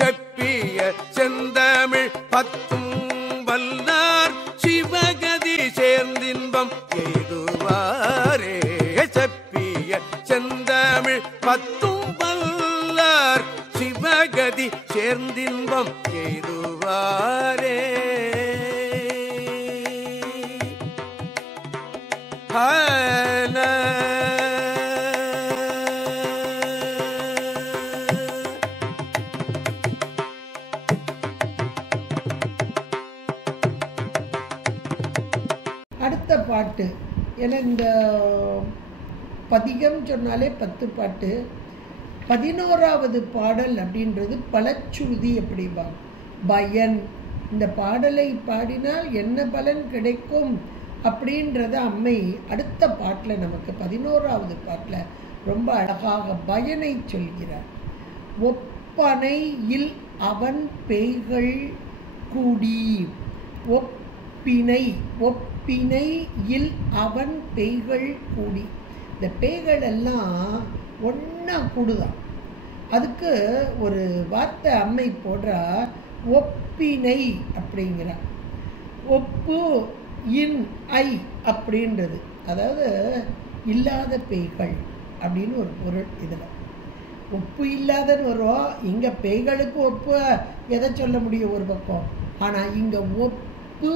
செப்பிய செந்தமிழ் 10 வல்லார் சிவகதி சேர்ந்தின்பம் எய்துவாரே. செப்பிய செந்தமிழ் 10 வல்லார் சிவகதி சேர்ந்தின்பம் எய்துவாரே. அடுத்த பாட்டு ஏன்னா இந்த பதிகம் சொன்னாலே 10 பாட்டு. 11வது பாடல் அப்படின்றது பலச்சுருதி. அப்படிப்பா பயன். இந்த பாடலை பாடினால் என்ன பலன் கிடைக்கும் அப்படின்றத அம்மை அடுத்த பாட்டில் நமக்கு 11வது பாட்டில் ரொம்ப அழகாக பயனை சொல்கிறார். ஒப்பனையில் அவன் பேய்கள் கூடி. ஒப்பினையில் அவன் பேய்கள் கூடி. இந்த பேய்கள் எல்லாம் ஒன்றா கூடுதான். அதுக்கு ஒரு வார்த்தை அம்மை போடுறா, ஒப்பினை அப்படிங்கிறா. ஒப்பு இன் ஐ அப்படின்றது, அதாவது இல்லாத பேய்கள் அப்படின்னு ஒரு பொருள். இதில் ஒப்பு இல்லாதன்னு வரும். இங்கே பேய்களுக்கு ஒப்பு எதை சொல்ல முடியும் ஒரு பக்கம், ஆனால் இங்கே ஒப்பு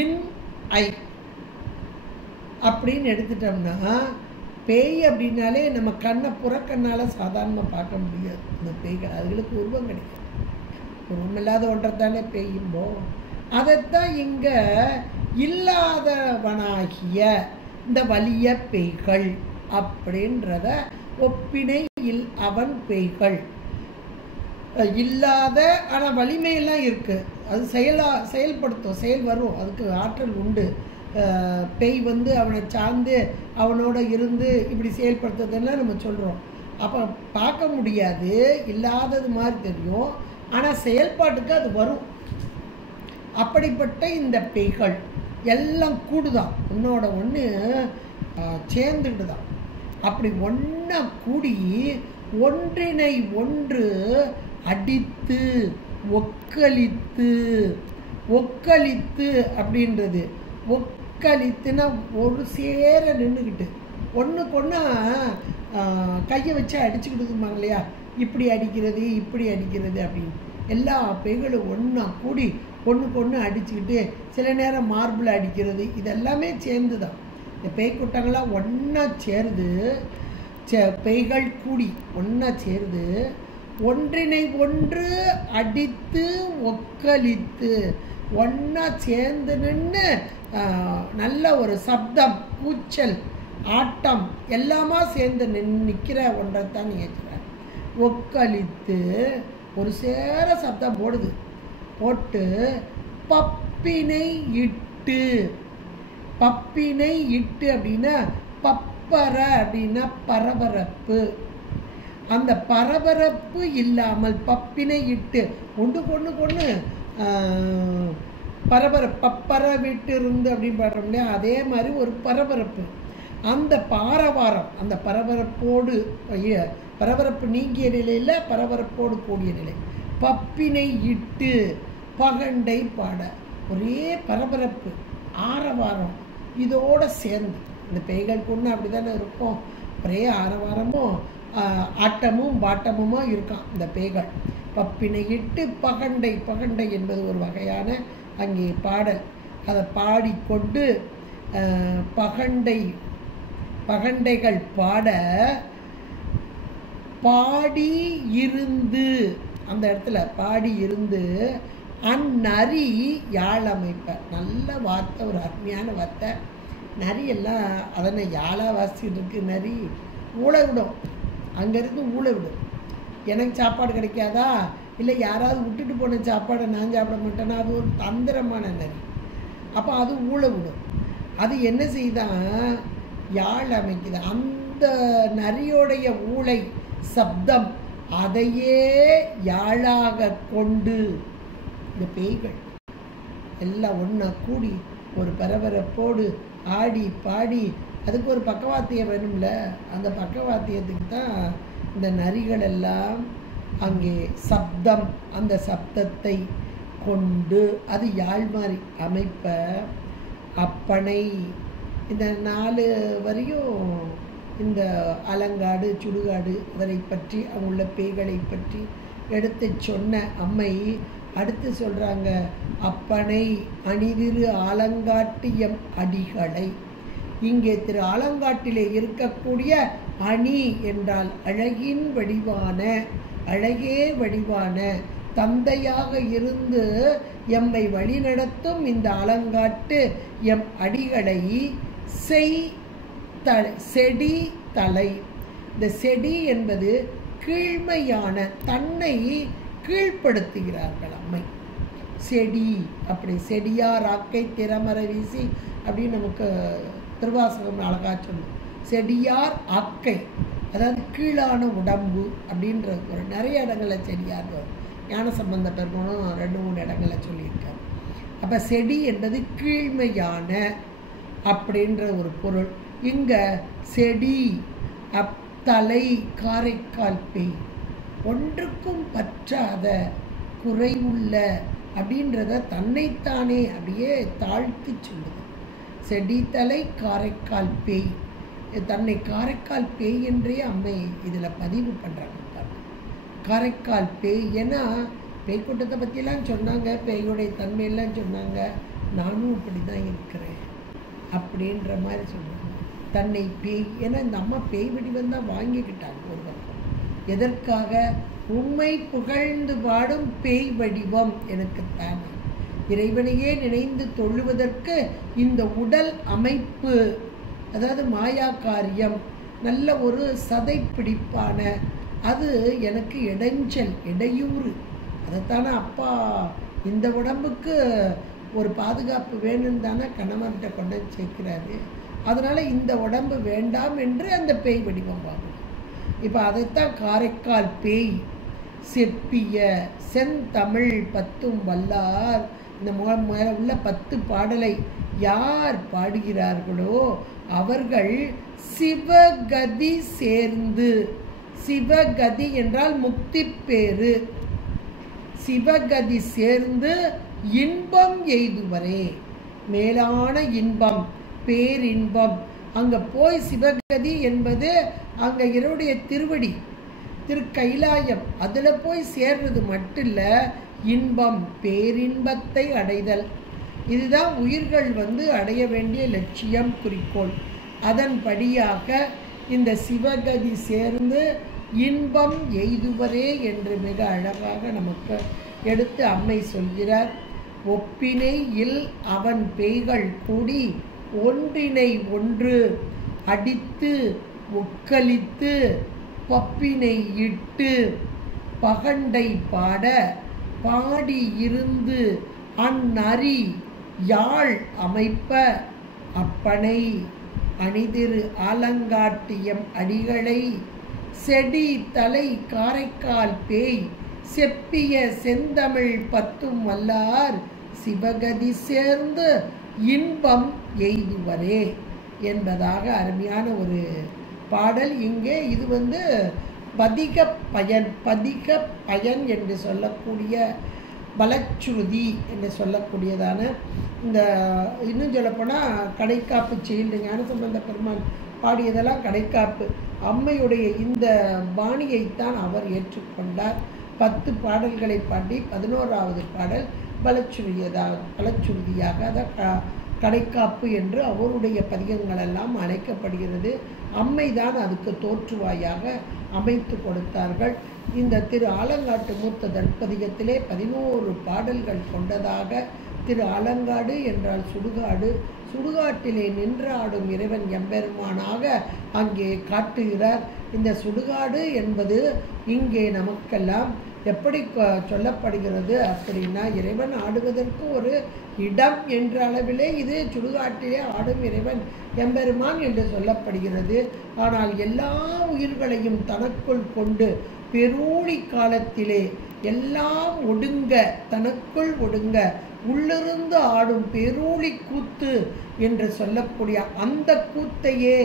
இன் ஐ அப்படின்னு எடுத்துட்டோம்னா, பேய் அப்படின்னாலே நம்ம கண்ணை புறக்கண்ணால் சாதாரணமாக பார்க்க முடியாது. இந்த பேய்கள் அதுகளுக்கு உருவம் கிடையாது, உருவமில்லாத ஒன்றைத்தானே பேயும்போ. அதைத்தான் இங்கே இல்லாதவனாகிய இந்த வலிய பேய்கள் அப்படின்றத ஒப்பினை அவன் பேய்கள் இல்லாத, ஆனால் வலிமையெல்லாம் இருக்குது. அது செயல்படுத்தும், செயல் வரும், அதுக்கு ஆற்றல் உண்டு. பேய் வந்து அவனை சார்ந்து அவனோட இருந்து இப்படி செயல்படுத்துறதெல்லாம் நம்ம சொல்கிறோம். அப்போ பார்க்க முடியாது, இல்லாதது மாதிரி தெரியும், ஆனால் செயல்பாட்டுக்கு அது வரும். அப்படிப்பட்ட இந்த பேய்கள் எல்லாம் கூடுதான், ஒன்றோட ஒன்று சேர்ந்துட்டு தான். அப்படி ஒன்றா கூடி ஒன்றினை ஒன்று அடித்து ஒக்களித்து. ஒக்களித்து அப்படின்றது, ஒக்களித்துனா ஒரு சேர நின்றுக்கிட்டு ஒன்றுக்கு ஒன்றா கையை வச்சு அடிச்சுக்கிட்டுருப்பாங்க இல்லையா, இப்படி அடிக்கிறது இப்படி அடிக்கிறது அப்படின்னு. எல்லா பேய்களும் ஒன்றா கூடி ஒன்றுக்கு ஒன்று அடிச்சுக்கிட்டு, சில நேரம் மார்பிள் அடிக்கிறது, இதெல்லாமே சேர்ந்து தான். இந்த பேய்க்கூட்டங்கள்லாம் ஒன்றா சேர்ந்து, பேய்கள் கூடி ஒன்றா சேர்ந்து ஒன்றினை ஒன்று அடித்து ஒக்களித்து ஒன்றா சேர்ந்து நின்று நல்ல ஒரு சப்தம், கூச்சல், ஆட்டம் எல்லாமா சேர்ந்து நிற்கிற ஒன்றைத்தான் நினைக்கிறார். ஒக்களித்து ஒரு சேர சப்தம் போடுது, போட்டு பப்பினை இட்டு. பப்பினை இட்டு அப்படின்னா பப்பர அப்படின்னா பரபரப்பு. அந்த பரபரப்பு இல்லாமல் பப்பினை இட்டு ஒன்று கொண்டு பப்பர விட்டு இருந்து அப்படின்னு பாடுறோம் இல்லையா, அதே மாதிரி ஒரு பரபரப்பு. அந்த பாரவாரம், அந்த பரபரப்போடு, பரபரப்பு நீங்கிய நிலையில் பரபரப்போடு கூடிய நிலை. பப்பினை இட்டு பகண்டை பாட, ஒரே பரபரப்பு ஆரவாரம் இதோடு சேர்ந்து. இந்த பேய்கள் கொண்டு அப்படி தானே இருக்கும், ஒரே ஆரவாரமும் ஆட்டமும் பாட்டமுமா இருக்கான் இந்த பேய்கள். பப்பினை இட்டு பகண்டை, பகண்டை என்பது ஒரு வகையான அங்கே பாடல். அதை பாடிக்கொண்டு பகண்டைகள் பாட பாடி இருந்து, அந்த இடத்துல பாடி இருந்து அந்நரி யாழ் அமைப்ப. நல்ல வார்த்தை, ஒரு அருமையான வார்த்தை. நரி எல்லாம் அதனை யாழா வாசிச்சுட்டு இருக்கு. நரி ஊழ விடும், அங்கேருந்து ஊழ விடும். எனக்கு சாப்பாடு கிடைக்காதா, இல்லை யாராவது விட்டுட்டு போன சாப்பாடை நான் சாப்பிட மாட்டேன்னா, அது ஒரு தந்திரமான நரி. அப்போ அது ஊழ விடும். அது என்ன செய்தான், யாழ் அமைக்குது. அந்த நரியோடைய ஊளை சப்தம் அதையே யாழாக கொண்டு இந்த பேய்கள் எல்லாம் ஒன்றா கூடி ஒரு பரபரப்போடு ஆடி பாடி, அதுக்கு ஒரு பக்கவாத்தியம் வேணும்ல, அந்த பக்கவாத்தியத்துக்கு தான் இந்த நரிகள் எல்லாம் அங்கே சப்தம், அந்த சப்தத்தை கொண்டு அது யாழ் மாதிரி அமைப்ப. அப்பனை இந்த 4 வரையும் இந்த அலங்காடு சுடுகாடு அதனை பற்றி அவங்கள பேய்களை பற்றி எடுத்து சொன்ன அம்மை அடுத்து சொல்கிறாங்க, அப்பனை அணிதிரு ஆலங்காட்டியம் அடிகளை. இங்கே திரு ஆலங்காட்டிலே இருக்கக்கூடிய அணி என்றால் அழகின் வடிவான, அழகே வடிவான தந்தையாக இருந்து எம்மை வழிநடத்தும் இந்த ஆலங்காட்டு எம் அடிகளை செடி தலை. இந்த செடி என்பது கீழ்மையான, தன்னை கீழ்ப்படுத்துகிறார்கள் அம்மை. செடி அப்படி செடியார் ஆக்கை திறமர வீசி அப்படின்னு நமக்கு திருவாசகம் அழகா சொல்லும். செடியார் ஆக்கை அதாவது கீழான உடம்பு அப்படின்ற ஒரு நிறைய இடங்களில் செடியார் வரும். ஞான சம்பந்த பெருமானும் 2-3 இடங்களில் சொல்லியிருக்காரு. அப்போ செடி என்பது கீழ்மையான அப்படின்ற ஒரு பொருள். இங்கே செடி தலை காரைக்கால் பேய், ஒன்றுக்கும் பற்றாத குறைவுள்ள அப்படின்றத தன்னைத்தானே அப்படியே தாழ்த்தி சொல்லுது. செடித்தலை காரைக்கால் பேய், தன்னை காரைக்கால் பேய் என்றே அம்மை இதில் பதிவு பண்ணுறாங்க. காரைக்கால் பேய், ஏன்னா பேய் கூட்டத்தை பற்றிலாம் சொன்னாங்க, பேயுடைய தன்மையெல்லாம் சொன்னாங்க. நானும் அப்படி தான் இருக்கிறேன் அப்படின்ற மாதிரி சொன்னாங்க. தன்னை பேய், ஏன்னா இந்த அம்மா பேய் வடிவம் தான் வாங்கிக்கிட்டாங்க ஒரு பக்கம். எதற்காக? உண்மை புகழ்ந்து பாடும் பேய் வடிவம் எனக்கு தானே, இறைவனையே நினைந்து தொழுவதற்கு இந்த உடல் அமைப்பு, அதாவது மாயா காரியம், நல்ல ஒரு சதை பிடிப்பான அது எனக்கு இடைஞ்சல், இடையூறு. அதைத்தானே அப்பா இந்த உடம்புக்கு ஒரு பாதுகாப்பு வேணும்னு தானே கணவன்கிட்ட கொண்டு சேர்க்கிறாரு. அதனால் இந்த உடம்பு வேண்டாம் என்று அந்த பேய் வடிவம் வாங்கணும். இப்போ அதைத்தான் காரைக்கால் பேய் செப்பிய செந்தமிழ் பத்தும் வல்லார். இந்த மேலே உள்ள 10 பாடலை யார் பாடுகிறார்களோ அவர்கள் சிவகதி சேர்ந்து, சிவகதி என்றால் முக்தி பேரு, சிவகதி சேர்ந்து இன்பம் எய்துவரே. மேலான இன்பம், பேரின்பம். அங்கே போய் சிவகதி என்பது அங்கே இறைவனுடைய திருவடி, திருக்கைலாயம், அதில் போய் சேர்றது மட்டும் இல்லை, இன்பம் பேரின்பத்தை அடைதல். இதுதான் உயிர்கள் அடைய வேண்டிய லட்சியம், குறிக்கோள். அதன்படியாக இந்த சிவகதி சேர்ந்து இன்பம் எய்துவரே என்று மிக அழகாக நமக்கு எடுத்து அம்மை சொல்கிறார். ஒப்பினை இல் அவன் பேய்கள் கூடி ஒன்றினை ஒன்று அடித்து ஒக்கலித்து பப்பினை இட்டு பகண்டை பாட பாடி இருந்து அந்நறி யாழ் அமைப்ப அப்பனை அணிதிரு ஆலங்காட்டியம் அடிகளை செடி தலை காரைக்கால் பேய் செப்பிய செந்தமிழ் பத்தும் வல்லார் சிவகதி சேர்ந்து இன்பம் எய்துவரே என்பதாக அருமையான ஒரு பாடல். இங்கே இது பதிக பயன், பதிக பயன் என்று சொல்லக்கூடிய பலச்சுருதி என்று சொல்லக்கூடியதான இந்த, இன்னும் சொல்லப்போனால் கடைக்காப்பு செயல் ஞானசம்பந்த பெருமான் பாடியதெல்லாம் கடைக்காப்பு. அம்மையுடைய இந்த பாணியைத்தான் அவர் ஏற்றுக்கொண்டார். 10 பாடல்களை பாடி 11வது பாடல் பலச்சுருதியாக அதை கடைக்காப்பு என்று அவருடைய பதிகங்களெல்லாம் அழைக்கப்படுகிறது. அம்மைதான் அதுக்கு தோற்றுவாயாக அமைத்து கொடுத்தார்கள். இந்த திரு ஆலங்காட்டு மூத்த தற்பதிகத்திலே 11 பாடல்கள் கொண்டதாக. திரு ஆலங்காடு என்றால் சுடுகாடு, சுடுகாட்டிலே நின்றாடும் இறைவன் எம்பெருமானாக அங்கே காட்டுகிறார். இந்த சுடுகாடு என்பது இங்கே நமக்கெல்லாம் எப்படி சொல்லப்படுகிறது அப்படின்னா, இறைவன் ஆடுவதற்கு ஒரு இடம் என்ற அளவிலே இது சுடுகாட்டிலே ஆடும் இறைவன் எம்பெருமான் என்று சொல்லப்படுகிறது. ஆனால் எல்லா உயிர்களையும் தனக்குள் கொண்டு பெருளி காலத்திலே எல்லாம் ஒடுங்க, தனக்குள் ஒடுங்க உள்ளிருந்து ஆடும் பெருளி கூத்து என்று சொல்லக்கூடிய அந்த கூத்தையே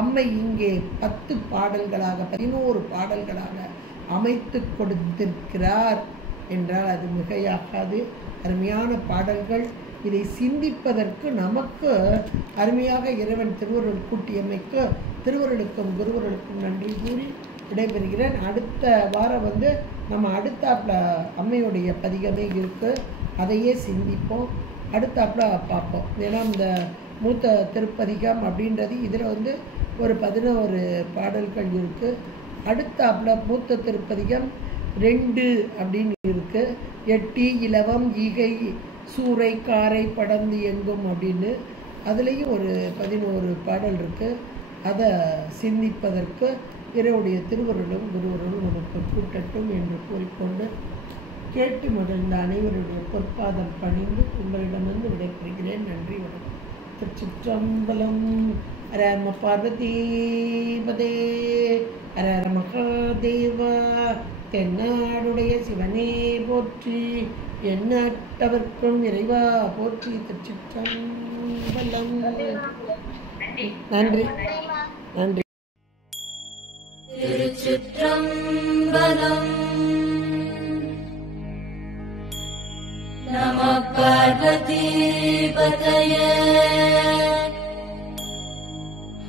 அம்மை இங்கே 10 பாடல்களாக 11 பாடல்களாக அமைத்து கொடுத்திருக்கிறார் என்றால் அது மிகையாகாது. அருமையான பாடல்கள். இதை சிந்திப்பதற்கு நமக்கு அருமையாக இறைவன் திருவருள் கூட்டியமைக்கு திருவருளுக்கும் குருவருளுக்கும் நன்றி கூறி விடைபெறுகிறேன். அடுத்த வாரம் நம்ம அடுத்தாப்புல அம்மையுடைய பதிகமே இருக்குது, அதையே சிந்திப்போம், அடுத்தாப்புல பார்ப்போம். ஏன்னா இந்த மூத்த திருப்பதிகம் அப்படின்றது இதில் ஒரு 11 பாடல்கள் இருக்குது. அடுத்தாப்புல மூத்த திருப்பதிகம் 2 அப்படின்னு இருக்குது. எட்டி இலவம் ஈகை சூறை காரை படந்து எங்கும் அப்படின்னு அதுலேயும் ஒரு 11 பாடல் இருக்குது. அதை சிந்திப்பதற்கு இறைவனுடைய திருவருளும் குருவருளும் நமக்கு கூட்டட்டும் என்று கூறிக்கொண்டு கேட்டு மகிழ்ந்த அனைவருடைய பொற்பாதம் பணிந்து உங்களிடமிருந்து விடைபெறுகிறேன். நன்றி, வணக்கம். திருச்சிற்றம்பலம். ஹர நம பார்வதீபதே, ஹர ஹர மகாதேவா. தென்னாடுடைய சிவனே போற்றி, எண்ணற்றவர்க்கும் இறைவா போற்றி. திருச்சிற்றம்பலம். நன்றி, நன்றி. திருச்சிற்றம்பலம். நம பார்வதி பதயே.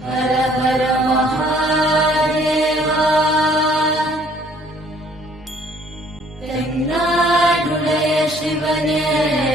ஹர ஹர மகாதேவா. தென்னாடுடைய சிவனே